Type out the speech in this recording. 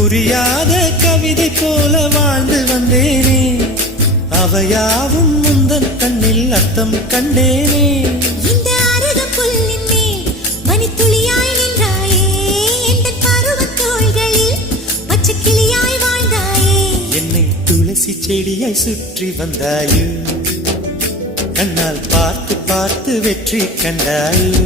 புரியாத கவிதை போல வாழ்ந்து வந்தேனே, அவையாவும் முந்தன் கண்ணில் அர்த்தம் கண்டேனே. இந்த அருக புல்லின் மேல் மணித்துளியாய் நின்றாயே, எந்த பருவத் தோள்களில் பச்சை கிளியாய் வாழ்ந்தாயே. என்னை துளசி செடியாய் சுற்றி வந்தாயோ, கண்ணால் பார்த்து பார்த்து வெற்றி கண்டாயோ.